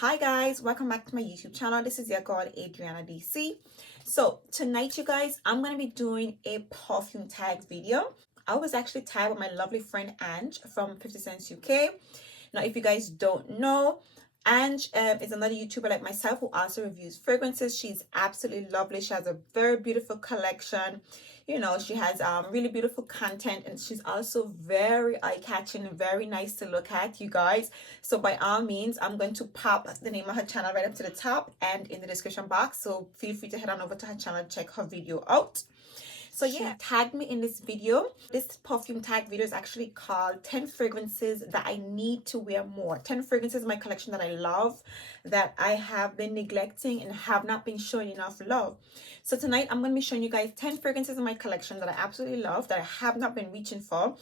Hi guys, welcome back to my YouTube channel. This is your girl Adriana DC. So tonight you guys, I'm going to be doing a perfume tag video. I was actually tagged with my lovely friend Ange from 50 Cents UK. Now if you guys don't know, Ange is another YouTuber like myself who also reviews fragrances. She's absolutely lovely. She has a very beautiful collection. You know, she has really beautiful content, and she's also very eye-catching and very nice to look at, you guys. So by all means, I'm going to pop the name of her channel right up to the top and in the description box. So feel free to head on over to her channel and check her video out. So yeah, tagged me in this video. This perfume tag video is actually called 10 fragrances that I need to wear more. 10 fragrances in my collection that I love, that I have been neglecting and have not been showing enough love. So tonight I'm going to be showing you guys 10 fragrances in my collection that I absolutely love, that I have not been reaching for.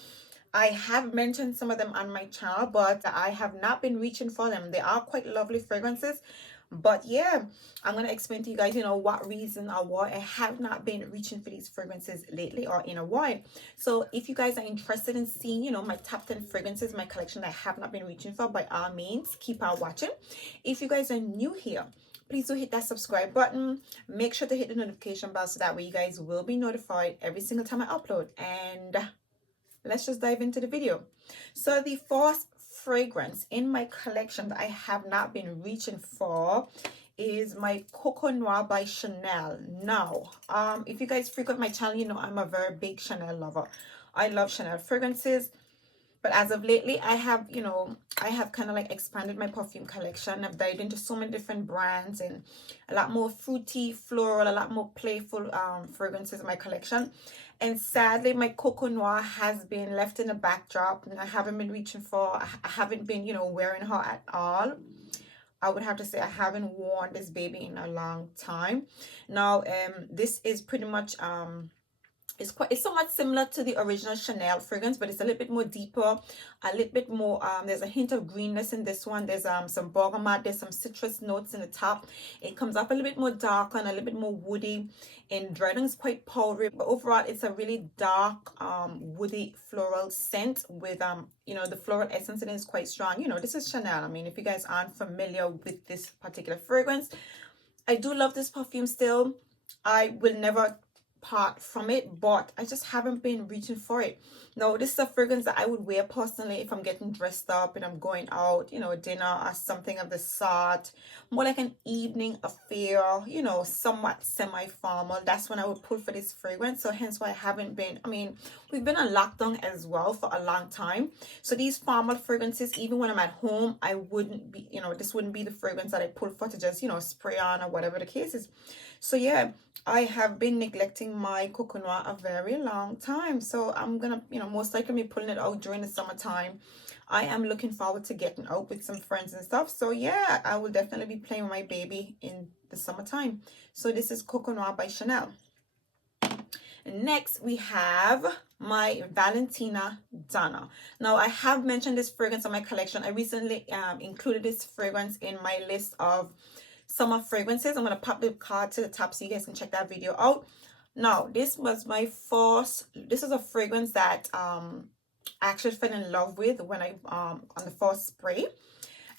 I have mentioned some of them on my channel, but I have not been reaching for them. They are quite lovely fragrances. But yeah, I'm going to explain to you guys, what reason or why I have not been reaching for these fragrances lately or in a while. So if you guys are interested in seeing, my top 10 fragrances, my collection that I have not been reaching for, by all means, keep on watching. If you guys are new here, please do hit that subscribe button. Make sure to hit the notification bell so that way you guys will be notified every single time I upload. And let's just dive into the video. So the first fragrance in my collection that I have not been reaching for is my Coco Noir by Chanel. Now, if you guys frequent my channel, you know I'm a very big Chanel lover. I love Chanel fragrances. But as of lately, I have kind of like expanded my perfume collection. I've dived into so many different brands and a lot more fruity, floral, a lot more playful fragrances in my collection. And sadly, my Coco Noir has been left in the backdrop, and I haven't been reaching for. I haven't been, wearing her at all. I would have to say I haven't worn this baby in a long time. Now, this is pretty much it's somewhat similar to the original Chanel fragrance, but it's a little bit more deeper, a little bit more there's a hint of greenness in this one. There's some bergamot, there's some citrus notes in the top. It comes up a little bit more darker and a little bit more woody, and dreading is quite powdery, but overall it's a really dark woody floral scent with the floral essence in it is quite strong. This is Chanel. I mean, if you guys aren't familiar with this particular fragrance, I do love this perfume still. I will never part from it, but I just haven't been reaching for it. Now, this is a fragrance that I would wear personally if I'm getting dressed up and I'm going out, dinner or something of the sort. More like an evening affair, somewhat semi-formal. That's when I would pull for this fragrance. So hence why I haven't been, we've been on lockdown as well for a long time. So these formal fragrances, even when I'm at home, I wouldn't be, this wouldn't be the fragrance that I pull for to just, spray on or whatever the case is. So yeah, I have been neglecting my Coco Noir a very long time. So I'm gonna, most likely be pulling it out during the summertime. I am looking forward to getting out with some friends and stuff. So yeah, I will definitely be playing with my baby in the summertime. So this is Coco Noir by Chanel. Next, we have my Valentino Donna. Now, I have mentioned this fragrance on my collection. I recently included this fragrance in my list of summer fragrances. I'm going to pop the card to the top so you guys can check that video out. Now, this was my first, this is a fragrance that I actually fell in love with when I on the first spray,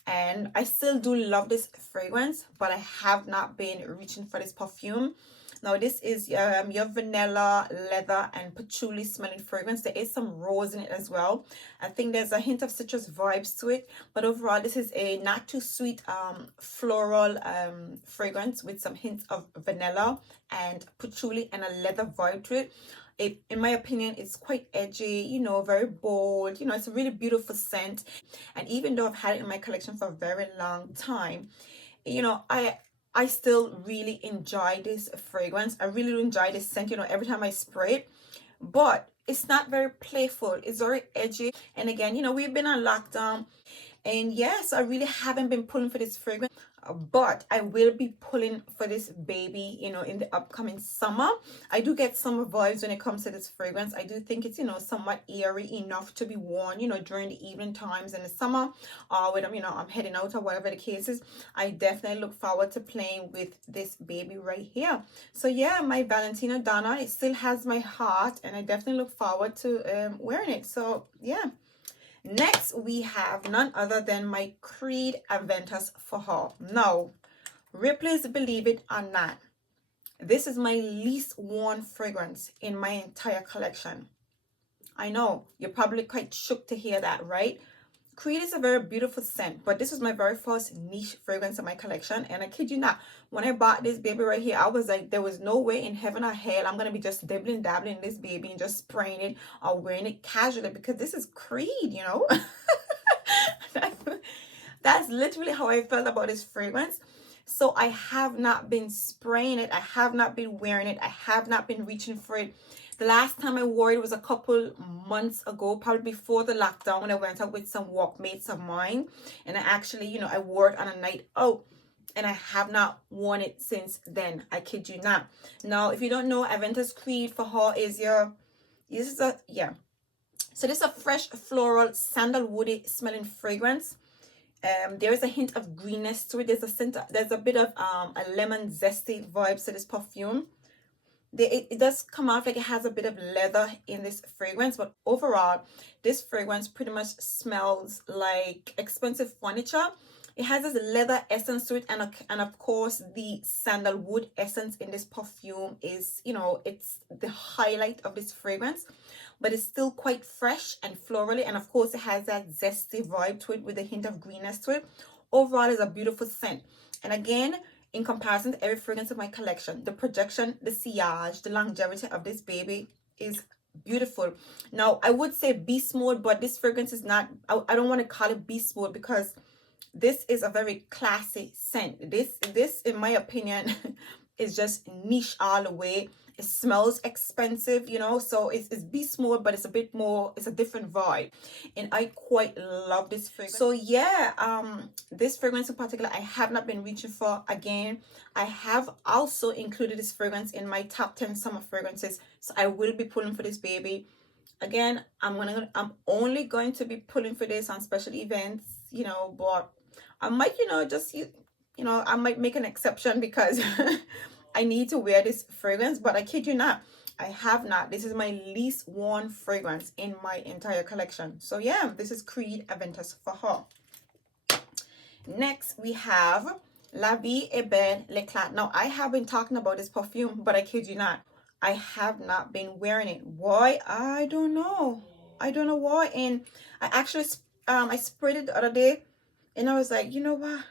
and I still do love this fragrance, but I have not been reaching for this perfume. Now, this is your vanilla, leather, and patchouli smelling fragrance. There is some rose in it as well. I think there's a hint of citrus vibes to it. But overall, this is a not too sweet floral fragrance with some hints of vanilla and patchouli and a leather vibe to it. In my opinion, it's quite edgy, very bold. It's a really beautiful scent. And even though I've had it in my collection for a very long time, I still really enjoy this fragrance. I really do enjoy this scent, every time I spray it. But it's not very playful. It's very edgy. And again, we've been on lockdown. And yes, I really haven't been pulling for this fragrance. But I will be pulling for this baby, in the upcoming summer. I do get summer vibes when it comes to this fragrance. I do think it's, somewhat airy enough to be worn, during the evening times in the summer, or when I'm heading out or whatever the case is. I definitely look forward to playing with this baby right here. So yeah, my Valentino Donna, it still has my heart, and I definitely look forward to wearing it. So yeah. Next, we have none other than my Creed Aventis for Her. Now, please believe it or not, this is my least worn fragrance in my entire collection. I know, you're probably quite shook to hear that, right? Creed is a very beautiful scent, but this was my very first niche fragrance in my collection. And I kid you not, when I bought this baby right here, I was like, there was no way in heaven or hell I'm going to be just dabbling in this baby and just spraying it or wearing it casually, because this is Creed, you know? That's literally how I felt about this fragrance. So I have not been spraying it. I have not been wearing it. I have not been reaching for it. The last time I wore it was a couple months ago, probably before the lockdown, when I went out with some workmates of mine. And I actually, you know, I wore it on a night out. And I have not worn it since then. I kid you not. Now, if you don't know, Aventis Creed for Her is So this is a fresh floral sandalwoody smelling fragrance. There is a hint of greenness to it. There's a bit of a lemon zesty vibe to this perfume. It does come off like it has a bit of leather in this fragrance, but overall this fragrance pretty much smells like expensive furniture. It has this leather essence to it, and of course the sandalwood essence in this perfume is, you know, it's the highlight of this fragrance, but it's still quite fresh and florally, and of course it has that zesty vibe to it with a hint of greenness to it. Overall, it's a beautiful scent. And again, in comparison to every fragrance of my collection, the projection, the sillage, the longevity of this baby is beautiful. Now, I would say beast mode, but this fragrance is not, I don't want to call it beast mode, because this is a very classy scent. This in my opinion is just niche all the way. It smells expensive, you know, so it's beast mode, but it's a bit more, it's a different vibe, and I quite love this fragrance. So yeah, this fragrance in particular I have not been reaching for. Again, I have also included this fragrance in my top 10 summer fragrances, so I will be pulling for this baby. Again, I'm only going to be pulling for this on special events, you know, but I might, you know, just I might make an exception because I need to wear this fragrance, but I kid you not, I have not. This is my least worn fragrance in my entire collection. So yeah, this is Creed Aventis for Her. Next, we have La Vie Est Belle L'Eclat. Now, I have been talking about this perfume, but I kid you not, I have not been wearing it. Why? I don't know. I don't know why. And I actually, I sprayed it the other day, and I was like, you know what?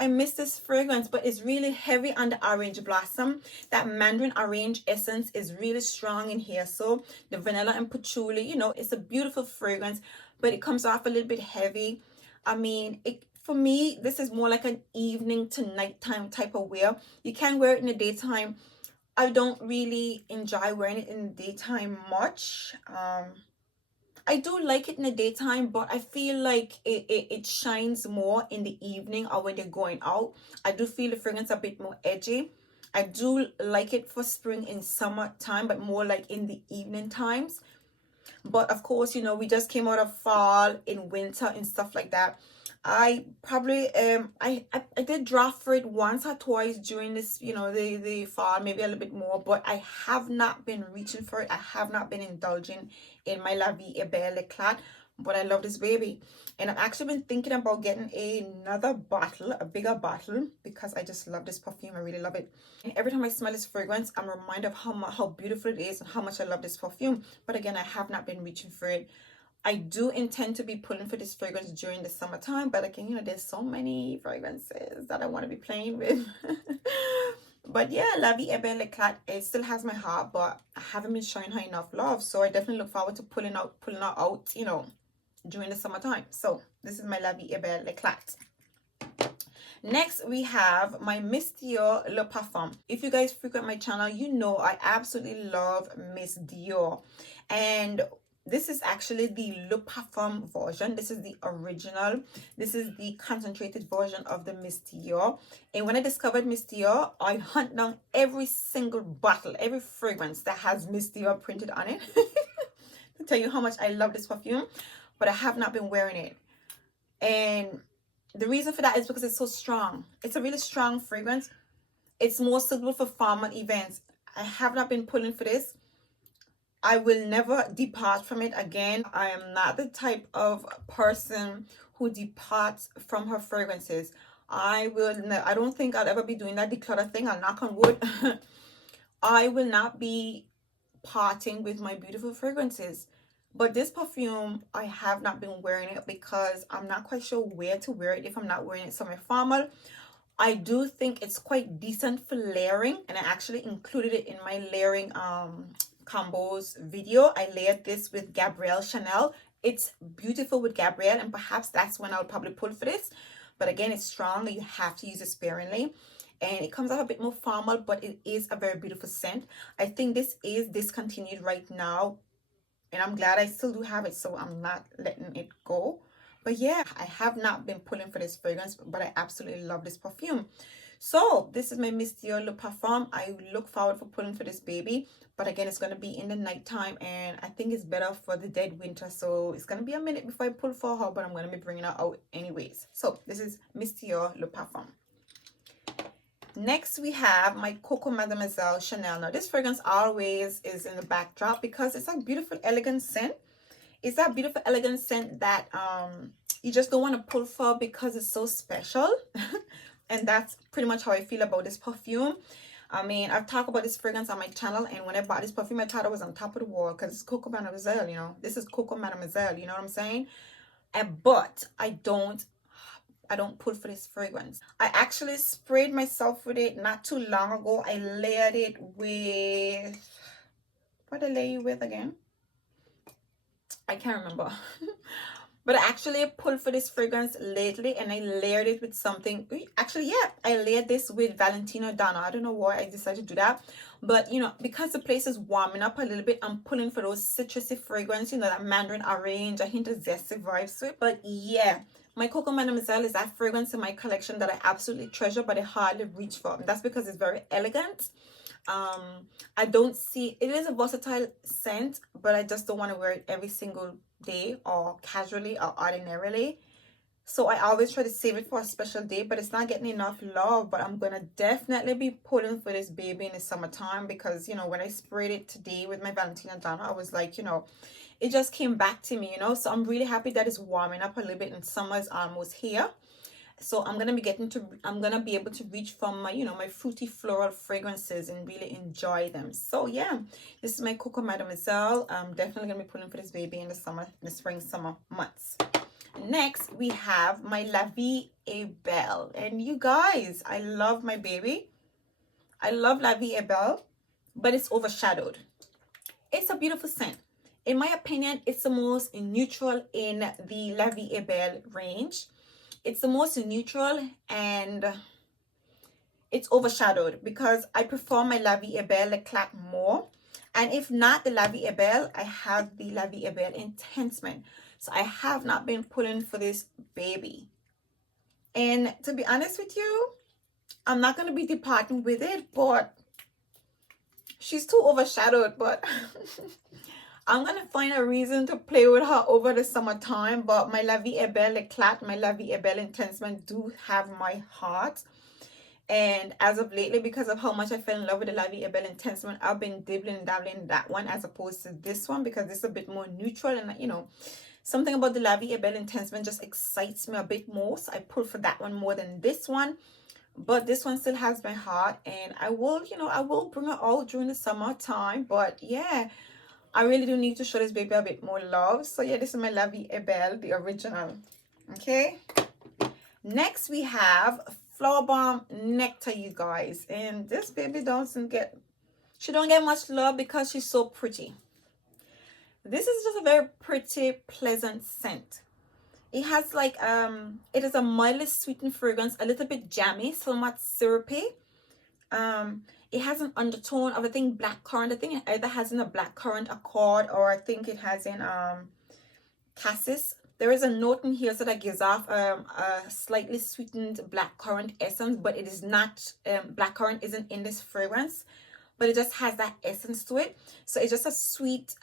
I miss this fragrance, but it's really heavy on the orange blossom. That mandarin orange essence is really strong in here. So the vanilla and patchouli, you know, it's a beautiful fragrance, but it comes off a little bit heavy. I mean, for me, this is more like an evening to nighttime type of wear. You can wear it in the daytime. I don't really enjoy wearing it in the daytime much. I do like it in the daytime, but I feel like it shines more in the evening or when you're going out. I do feel the fragrance a bit more edgy. I do like it for spring and summertime, but more like in the evening times. But of course, you know, we just came out of fall, in winter and stuff like that. I probably I did draft for it once or twice during this, you know, the fall, maybe a little bit more, but I have not been reaching for it. I have not been indulging in my La Vie Est Belle L'Eclat, but I love this baby. And I've actually been thinking about getting another bottle, a bigger bottle, because I just love this perfume. I really love it. And every time I smell this fragrance, I'm reminded of how beautiful it is and how much I love this perfume. But again, I have not been reaching for it. I do intend to be pulling for this fragrance during the summertime, but again, you know, there's so many fragrances that I want to be playing with. But yeah, La Vie Est Belle L'Eclat, it still has my heart, but I haven't been showing her enough love. So I definitely look forward to pulling her out, you know, during the summertime. So this is my La Vie Est Belle L'Eclat. Next, we have my Mystio Le Parfum. If you guys frequent my channel, you know I absolutely love Miss Dior. And this is actually the Le Parfum version. This is the original. This is the concentrated version of the Mystio. And when I discovered Mystio, I hunt down every single bottle, every fragrance that has Mystio printed on it to tell you how much I love this perfume. But I have not been wearing it. And the reason for that is because it's so strong. It's a really strong fragrance. It's more suitable for formal events. I have not been pulling for this. I will never depart from it again. I am not the type of person who departs from her fragrances. I don't think I'll ever be doing that declutter thing. I'll knock on wood. I will not be parting with my beautiful fragrances. But this perfume, I have not been wearing it because I'm not quite sure where to wear it if I'm not wearing it somewhere formal. I do think it's quite decent for layering, and I actually included it in my layering combos video. I layered this with Gabrielle Chanel. It's beautiful with Gabrielle, and perhaps that's when I'll probably pull for this. But again, it's strong. You have to use it sparingly. And it comes out a bit more formal, but it is a very beautiful scent. I think this is discontinued right now, and I'm glad I still do have it, so I'm not letting it go. But yeah, I have not been pulling for this fragrance, but I absolutely love this perfume. So this is my Mystio Le Parfum. I look forward for pulling for this baby, but again, it's going to be in the nighttime, and I think it's better for the dead winter. So it's going to be a minute before I pull for her, but I'm going to be bringing her out anyways. So this is Mystio Le Parfum. Next, we have my Coco Mademoiselle Chanel. Now, this fragrance always is in the backdrop because it's a beautiful, elegant scent. It's that beautiful, elegant scent that you just don't want to pull for because it's so special. And that's pretty much how I feel about this perfume. I mean, I've talked about this fragrance on my channel, and when I bought this perfume, I thought it was on top of the world because it's Coco Mademoiselle, you know. This is Coco Mademoiselle, you know what I'm saying? But I don't pull for this fragrance. I actually sprayed myself with it not too long ago. I layered it with, what did I lay it with again? I can't remember. But I actually pulled for this fragrance lately, and I layered it with something. Actually, yeah, I layered this with Valentino Donna. I don't know why I decided to do that. But, you know, because the place is warming up a little bit, I'm pulling for those citrusy fragrance, you know, that mandarin orange, a hint of zesty vibes to it. But yeah, my Coco Mademoiselle is that fragrance in my collection that I absolutely treasure, but I hardly reach for. And that's because it's very elegant. I don't see, it is a versatile scent, but I just don't want to wear it every single day or casually or ordinarily. So I always try to save it for a special day, but it's not getting enough love. But I'm gonna definitely be pulling for this baby in the summertime because, you know, when I sprayed it today with my Valentino Donna, I was like, you know, it just came back to me, you know. So I'm really happy that it's warming up a little bit and summer is almost here. So I'm gonna be able to reach for my, you know, my fruity floral fragrances and really enjoy them. So yeah, this is my Coco Mademoiselle. I'm definitely gonna be pulling for this baby in the spring summer months. Next, we have my La Vie Est Belle. And you guys, I love my baby. I love La Vie Est Belle, but it's overshadowed. It's a beautiful scent. In my opinion, it's the most neutral in the La Vie Est Belle range. It's the most neutral, and it's overshadowed because I prefer my La Vie Est Belle Eclat more. And if not the La Vie Est Belle, I have the La Vie Est Belle Intensement. So I have not been pulling for this baby. And to be honest with you, I'm not going to be departing with it, but she's too overshadowed. But I'm going to find a reason to play with her over the summertime. But my La Vie Est Belle Eclat, my La Vie Est Belle Intensement do have my heart. And as of lately, because of how much I fell in love with the La Vie Est Belle Intensement, I've been dibbling and dabbling that one as opposed to this one because this is a bit more neutral. And, you know, something about the La Vie Est Belle Intensement just excites me a bit more. So I pull for that one more than this one. But this one still has my heart. And I will, you know, I will bring her out during the summertime. But yeah, I really do need to show this baby a bit more love. So yeah, this is my La Vie Est Belle, the original. Okay. Next, we have Flower Bomb Nectar, you guys. And this baby she don't get much love because she's so pretty. This is just a very pretty, pleasant scent. It has like, it is a mildly sweetened fragrance, a little bit jammy, somewhat syrupy. It has an undertone of, I think, blackcurrant. I think it either has in a blackcurrant accord, or I think it has in cassis. There is a note in here so that gives off a slightly sweetened blackcurrant essence, but it is not, blackcurrant isn't in this fragrance, but it just has that essence to it. So it's just a sweet,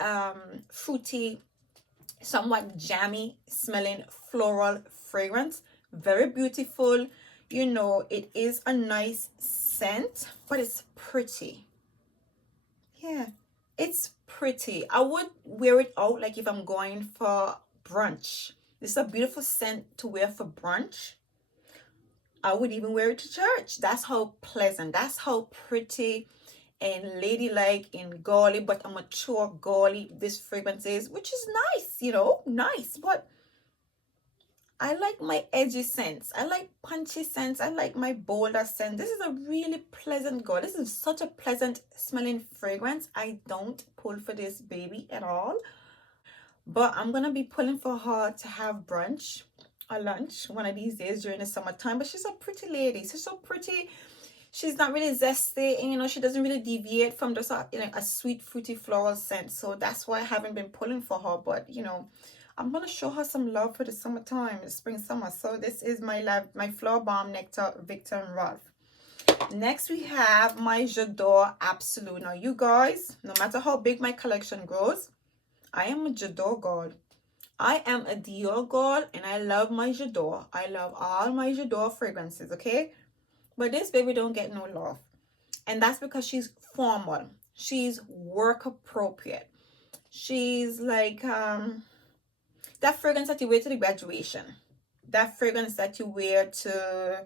fruity, somewhat jammy smelling floral fragrance. Very beautiful. You know, it is a nice scent, but it's pretty. Yeah. It's pretty. I would wear it out like if I'm going for brunch. This is a beautiful scent to wear for brunch. I would even wear it to church. That's how pleasant, that's how pretty and ladylike and girly, but a mature girly this fragrance is, which is nice, you know, nice. But I like my edgy scents. I like punchy scents. I like my bolder scent. This is a really pleasant girl. This is such a pleasant smelling fragrance. I don't pull for this baby at all. But I'm going to be pulling for her to have brunch or lunch one of these days during the summertime. But she's a pretty lady. She's so pretty. She's not really zesty, and you know, she doesn't really deviate from just a, you know, a sweet fruity floral scent. So that's why I haven't been pulling for her. But you know, I'm gonna show her some love for the summertime, the spring summer. So this is my Flower Bomb Nectar, Viktor and Rolf. Next we have my Dior Absolute. Now you guys, no matter how big my collection grows, I am a Dior girl. I am a Dior girl, and I love my Dior. I love all my Dior fragrances, okay? But this baby don't get no love. And that's because she's formal. She's work appropriate. She's like that fragrance that you wear to the graduation. That fragrance that you wear to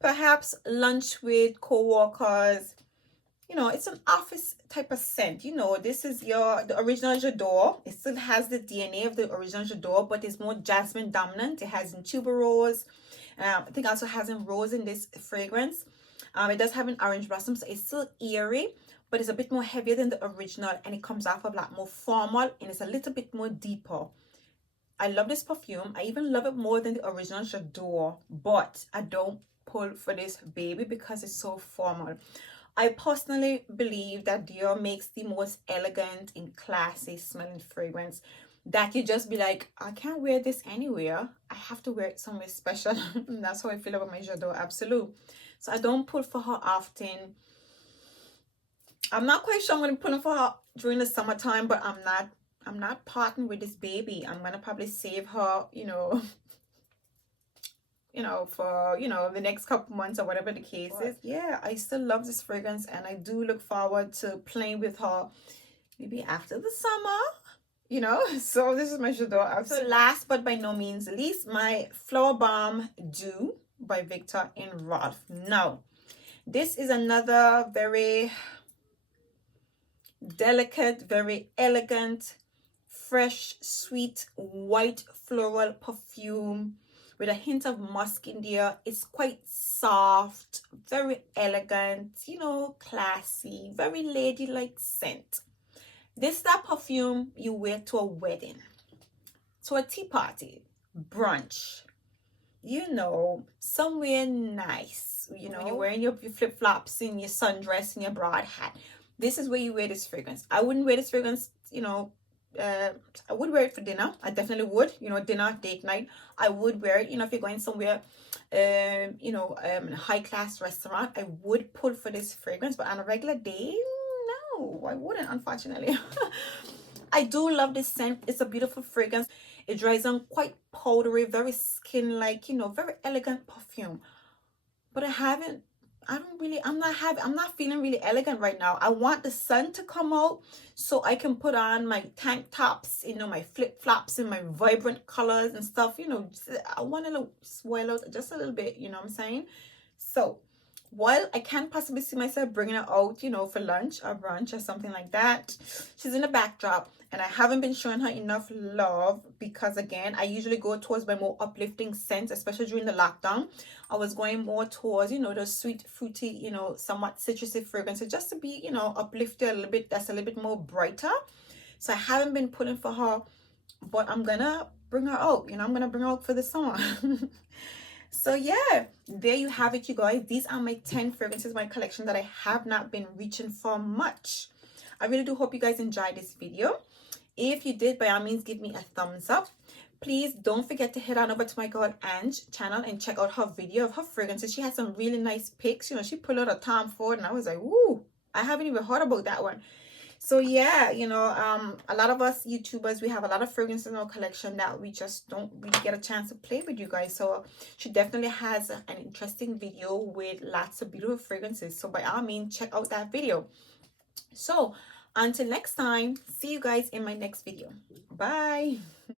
perhaps lunch with co-workers. You know, it's an office type of scent. You know, this is the original Dior. It still has the DNA of the original Dior, but it's more jasmine dominant. It has in tuberose. I think also has in rose in this fragrance. It does have an orange blossom, so it's still airy, but it's a bit more heavier than the original, and it comes off a lot more formal, and it's a little bit more deeper. I love this perfume. I even love it more than the original Dior, but I don't pull for this baby because it's so formal. I personally believe that Dior makes the most elegant and classy smelling fragrance that you just be like, I can't wear this anywhere. I have to wear it somewhere special. That's how I feel about my Dior Absolute. So I don't pull for her often. I'm not quite sure I'm going to pull for her during the summertime, but I'm not parting with this baby. I'm going to probably save her, you know, for, the next couple months or whatever the case is. Yeah, I still love this fragrance, and I do look forward to playing with her maybe after the summer. So this is my Dior Absolute. So last but by no means least, my Flower Bomb Dew by Viktor and Rolf. Now, this is another very delicate, very elegant, fresh, sweet, white floral perfume with a hint of musk in there. It's quite soft, very elegant, classy, very ladylike scent. This is that perfume you wear to a wedding, to a tea party, brunch, somewhere nice. You're wearing your flip-flops and your sundress and your broad hat. This is where you wear this fragrance. I wouldn't wear this fragrance, I would wear it for dinner. I definitely would, dinner, date night. I would wear it, if you're going somewhere, a high-class restaurant. I would pull for this fragrance, but on a regular day, no, I wouldn't, unfortunately. I do love this scent. It's a beautiful fragrance. It dries on quite powdery, very skin-like, very elegant perfume. But I'm not feeling really elegant right now. I want the sun to come out so I can put on my tank tops, my flip-flops and my vibrant colors and stuff. I want to swell out just a little bit, you know what I'm saying? So while I can't possibly see myself bringing her out, for lunch or brunch or something like that, she's in the backdrop, and I haven't been showing her enough love because, again, I usually go towards my more uplifting scents, especially during the lockdown. I was going more towards, those sweet, fruity, somewhat citrusy fragrances, just to be, uplifted a little bit. That's a little bit more brighter. So I haven't been pulling for her, but I'm gonna bring her out. I'm gonna bring her out for the summer. So yeah, there you have it, you guys. These are my 10 fragrances in my collection that I have not been reaching for much. I really do hope you guys enjoyed this video. If you did, by all means, give me a thumbs up. Please don't forget to head on over to my girl Ange channel and check out her video of her fragrances. She has some really nice pics. She pulled out a Tom Ford, and I was like, woo, I haven't even heard about that one. So yeah, a lot of us YouTubers, we have a lot of fragrances in our collection that we just don't really get a chance to play with you guys. So she definitely has an interesting video with lots of beautiful fragrances. So by all means, check out that video. So Until next time, see you guys in my next video. Bye.